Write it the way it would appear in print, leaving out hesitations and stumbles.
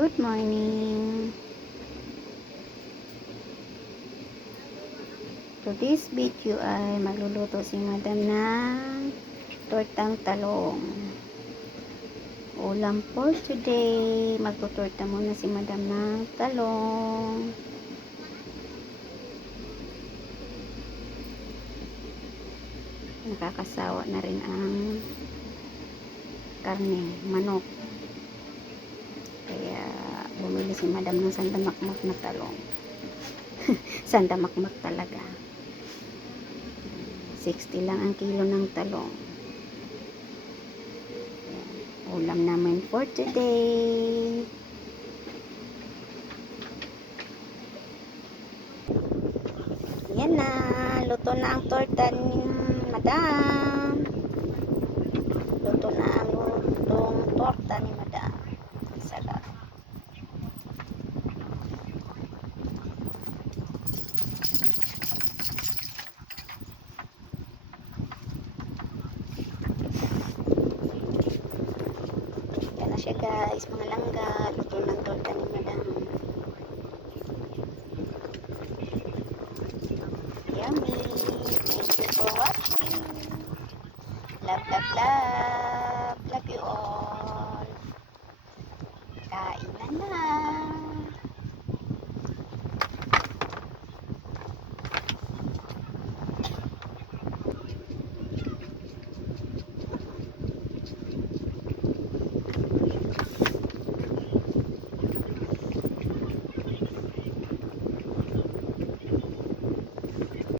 Good morning. Today's video ay magluluto si Madam ng tortang talong. Ulam for today, magtutorta muna si Madam ng talong. Nakakasawa na rin ang karne, manok. Kaya bumili si Madam ng sandamakmak na talong. Sandamakmak talaga. 60 lang ang kilo ng talong. Ayan. Ulam namin for today. Yan na. Luto na ang torta ni Madam. Luto na ang lutong torta ni Madam. Sarap. Yan na siya guys, mga langga. Luto ng torta ni Madam. Yummy. Thank you for watching. Love, love, love. Love you all. Kain na na.